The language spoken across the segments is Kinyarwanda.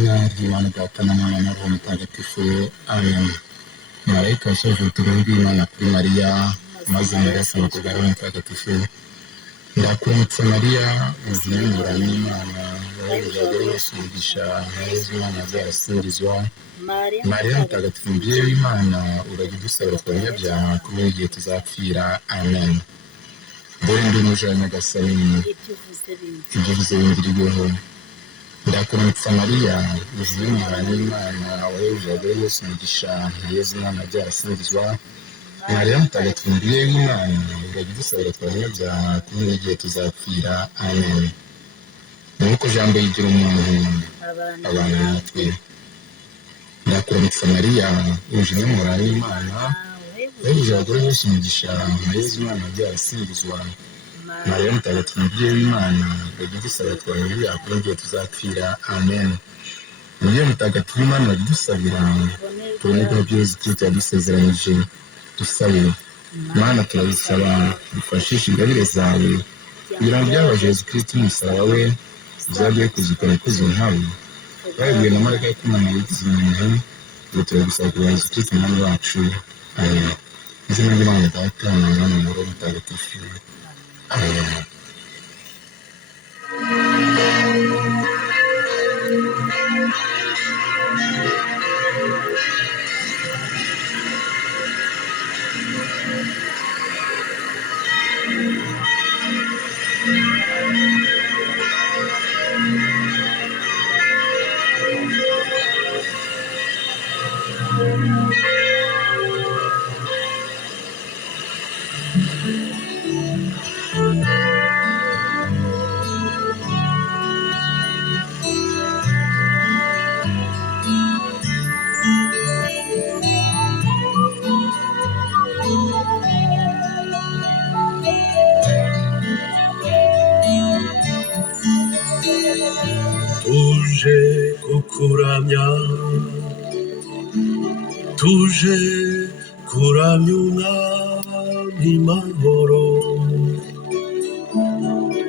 izina ry'Imana Data na Mwana na Roho Mutagatifu. Amen. Marayika yasohoje ubutumwa bw'Imana kuri Mariya, maze Mariya asaba kubwa Roho Mutagatifu. Ndakuramutsa Mariya, wuzuye n'umurava n'Imana, wahebuje abagore bose umugisha, na Yezu umwana wabyaye arasingizwa. Mariya Mutagatifu mubyeyi w'Imana, urajya udusabira tw'abanyabyaha kuri ubu igihe tuzapfira. Amen. Dore ndi umuja wa Nyagasani, ibyo uvuze bingirirweho. Ndakuramutsa Mariya, wuzuye n'umurava n'Imana, wahebuje abagore bose umugisha, na Yezu umwana wabyaye arasingizwa. Mariya Mutagatifu mubyeyi w'Imana, urajya udusabira tw'abanyabyaha kuri ubu igihe tuzapfira. Amen. Nuko Jambo yigira umuntu, abana natwe. Ndakuramutsa Mariya, wuzuye n'umurava n'Imana, wahebuje abagore bose umugisha, na Yezu umwana wabyaye arasingizwa. Mariya Mutagatifu mubyeyi w'Imana, urajya udusabira tw'abanyabyaha kuri ubu igihe tuzapfira. Amen. Mubyeyi mutagatifu w'Imana, urajya udusabira tubone ko Yezu Kristo yadusezeranyije. Dusabe. Mana turabisaba, dufashishe ingabire zawe kugira ngo ibyabaje Yezu Kristo umusaraba we bizaduhe kuzikora ikuzo nkawe. Babibwiwe na marayika ko Imana yigize umuntu, ngo turagusaba kugira Yezu Kristo umwami wacu. Amen. Izina ry'Imana Data na Mwana na Roho Mutagatifu. Amen. Tuje kukuramya, tuje kuramya umwami mahoro,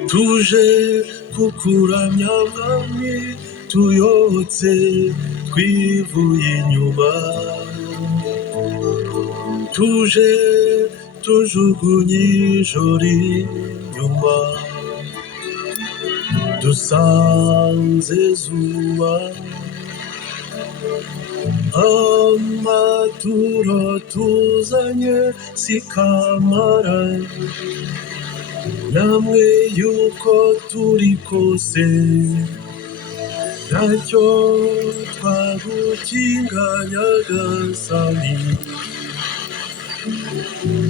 tuje kukuramya mwami tuyotse twivuye inyuma, tuje tujugunye ijoro inyuma, dusanze zuba, amaturo tuzanye sikamara, namwe yuko turi kose ntacyo twagukinganya sani,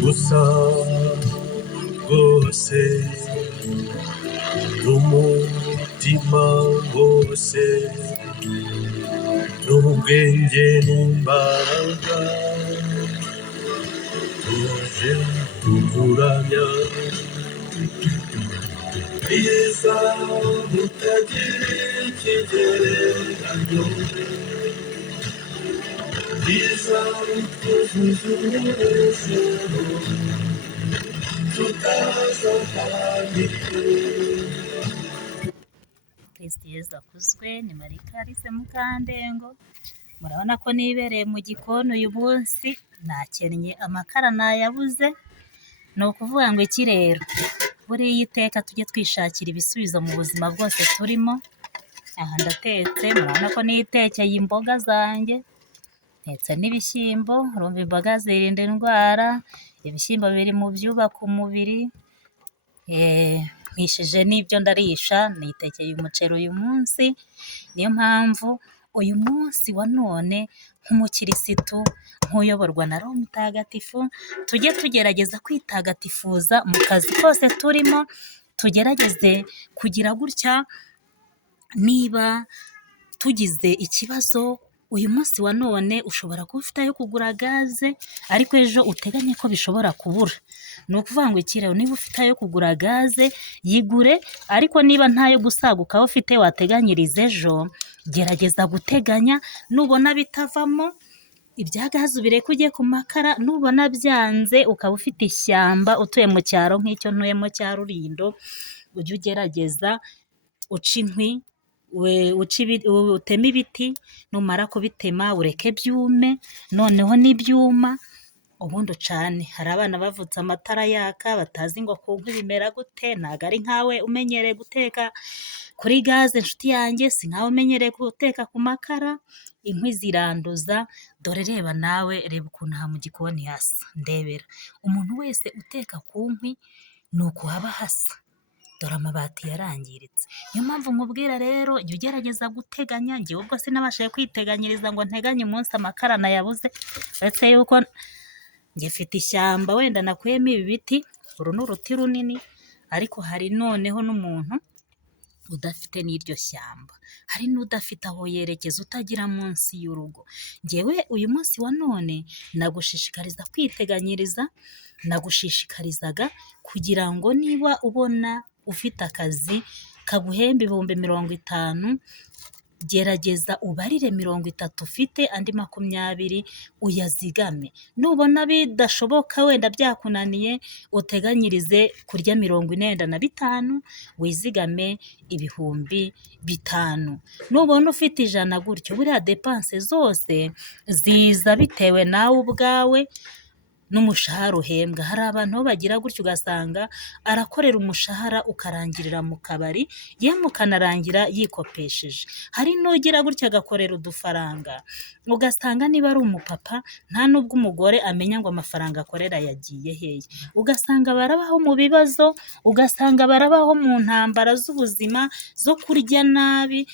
gusa rwose n'umutima wose n'ubwenge n'imbaraga, tuje kukuramya. Bwiza butagira ikigereranyo, bwiza butujuje umunezero, tutaza kwandika. Kristo Yezu akuzwe. Ni Marie Clarisse Mukandengo. Murabona ko nibereye mu gikoni uyu munsi, nakennye amakara nayabuze. Ni ukuvuga ngo iki rero, buriya iteka tujye twishakira ibisubizo mu buzima bwose turimo. Aha ndatetse, murabona ko nitekeye imboga zanjye, ntetse n'ibishyimbo. Urumva imboga zirinda indwara, ibishyimbo biri mu byubaka umubiri, nkishije n'ibyo ndarisha, nitekeye umuceri uyu munsi. Niyo mpamvu uyu munsi wa none nk'umukirisitu, nk'uyoborwa na Roho Mutagatifu, tujye tugerageza kwitagatifuza mu kazi kose turimo, tugerageze kugira gutya. Niba tugize ikibazo uyu munsi wa none, ushobora kuba ufite ayo kugura gaze, ariko ejo uteganye ko bishobora kubura. Ni ukuvuga ngo iki rero, niba ufite ayo kugura gaze yigure, ariko niba ntayo gusagukaho ufite wateganyiriza ejo, gerageza guteganya. Nubona bitavamo ibya gaze ubireke ujye ku makara, nubona byanze ukaba ufite ishyamba utuye mu cyaro nk'icyo ntuyemo cya Rulindo, ujye ugerageza uca inkwi uteme ibiti, numara kubitema ureke byume, noneho nibyuma ubundi ucane. Hari abana bavutse amatara yaka batazi ngo ku nkwi bimera gute, ntabwo ari nkawe umenyereye guteka kuri gaze nshuti yanjye, si nkawe umenyereye guteka ku makara, inkwi ziranduza. Dore reba nawe, reba ukuntu aha mu gikoni hasa, ndebera. Umuntu wese uteka ku nkwi ni uku haba hasa. Dore amabati yarangiritse. Niyo mpamvu nkubwira rero, jya ugerageza guteganya. Njyewe ubwo sinabashije kwiteganyiriza ngo nteganye umunsi amakara nayabuze, uretse yuko njye mfite ishyamba wenda nakuyemo ibi biti, uru ni uruti runini, ariko hari noneho n'umuntu udafite n'iryo shyamba, hari n'udafite aho yerekeza, utagira munsi y'urugo. Njyewe uyu munsi wa none nagushishikariza kwiteganyiriza, nagushishikarizaga kugira ngo niba ubona ufite akazi kaguhemba 50,000, gerageza ubarire 30 ufite, andi 20 uyazigame. Nubona bidashoboka wenda byakunaniye, uteganyirize kurya 45, wizigame 5,000. Nubona ufite 100 gutyo, buriya depanse zose ziza bitewe nawe ubwawe n'umushahara uhembwa. Hari abantu bo bagira gutyo ugasanga arakorera umushahara ukarangirira mu kabari, yemwe ukanarangira yikopesheje. Hari n'ugira gutyo agakorera udufaranga, ugasanga niba ari umupapa nta n'ubwo umugore amenya ngo amafaranga akorera yagiye hehe. Ugasanga barabaho mu bibazo, ugasanga barabaho mu ntambara z'ubuzima zo kurya nabi.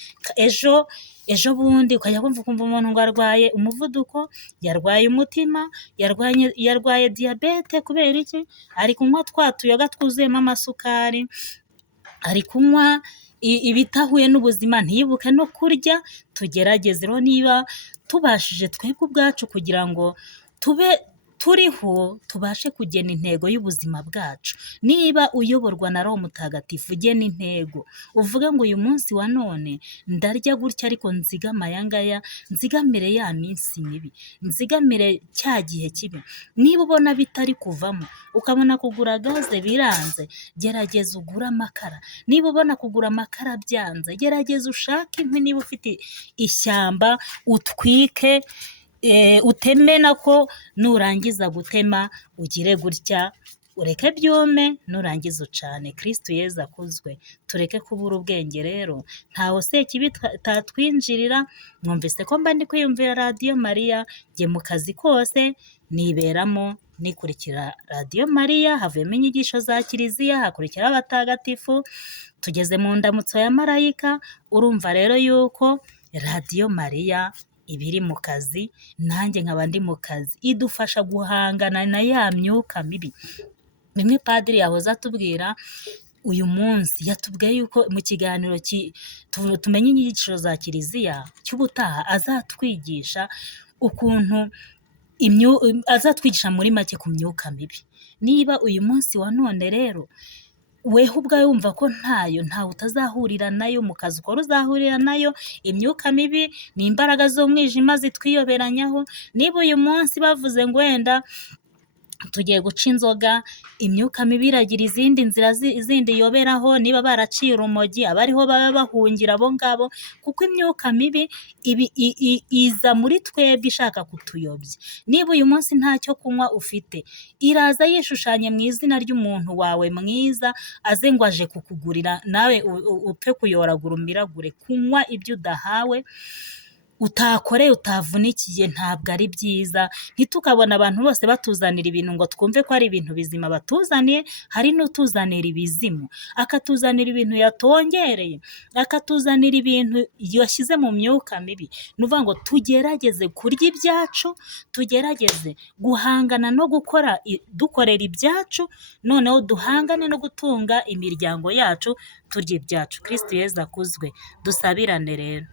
Ejo bundi ukajya kumva umuntu ngo arwaye umuvuduko, yarwaye umutima, yarwaye diyabete. Kubera iki? Ari kunywa twa tuyoga twuzuyemo amasukari, ari kunywa ibitahuye n'ubuzima, ntiyibuke no kurya. Tugerageze rero niba tubashije twebwe ubwacu kugira ngo tube turiho, tubashe kugena intego y'ubuzima bwacu. Niba uyoborwa na Roho Mutagatifu, ugena intego, uvuga ngo uyu munsi wa none ndarya gutya, ariko nzigama aya ngaya, nzigamire ya minsi mibi, nzigamire cya gihe kibi. Niba ubona bitari kuvamo, ukabona kugura gaze biranze, gerageza ugure amakara. Niba ubona kugura amakara byanze, gerageza ushake inkwi. Niba ufite ishyamba, utwike, uteme, nako nurangiza gutema ugire gutya, ureke byume, nurangiza ucane. Kristo Yezu akuzwe. Tureke kubura ubwenge rero, ntaho sekibi tatwinjirira. Mwumvise ko mba ndi kwiyumvira Radio Mariya, njye mu kazi kose niberamo nikurikira Radio Mariya, havuyemo inyigisho za Kiliziya, hakurikiraho abatagatifu, tugeze mu ndamutso ya marayika. Urumva rero yuko Radio Mariya ibiri mu kazi, nanjye nkaba ndi mu kazi, idufasha guhangana na ya myuka mibi. Bimwe padiri yahoze atubwira uyu munsi, yatubwiye yuko mu kiganiro tumenye inyigisho za Kiliziya cy'ubutaha azatwigisha ukuntu azatwigisha muri make ku myuka mibi. Niba uyu munsi wa none rero weho ubwawe wumva ko ntawe utazahurira nayo mu kazi ukora, uzahurira nayo. Imyuka mibi ni imbaraga z'umwijima zitwiyoberanyaho. Niba uyu munsi bavuze ngo wenda tugiye guca inzoga, imyuka mibi iragira izindi nzira zindi yoberaho. Niba baraciye urumogi, abariho baba bahungira abo ngabo, kuko imyuka mibi iza muri twebwe ishaka kutuyobya. Niba uyu munsi ntacyo kunywa ufite, iraza yishushanye mu izina ry'umuntu wawe mwiza, aze ngo aje kukugurira, nawe upfe kuyoragura umiragure. Kunywa ibyo udahawe, utakoreye, utavunikiye, ntabwo ari byiza. Ntitukabona abantu bose batuzanira ibintu ngo twumve ko ari ibintu bizima batuzaniye. Hari n'utuzanira ibizimu, akatuzanira ibintu yatongereye, akatuzanira ibintu yashyize mu myuka mibi. Ni ukuvuga ngo tugerageze kurya ibyacu, tugerageze guhangana no dukorera ibyacu, noneho duhangane no gutunga imiryango yacu, turya ibyacu. Kristo Yezu akuzwe. Dusabirane rero.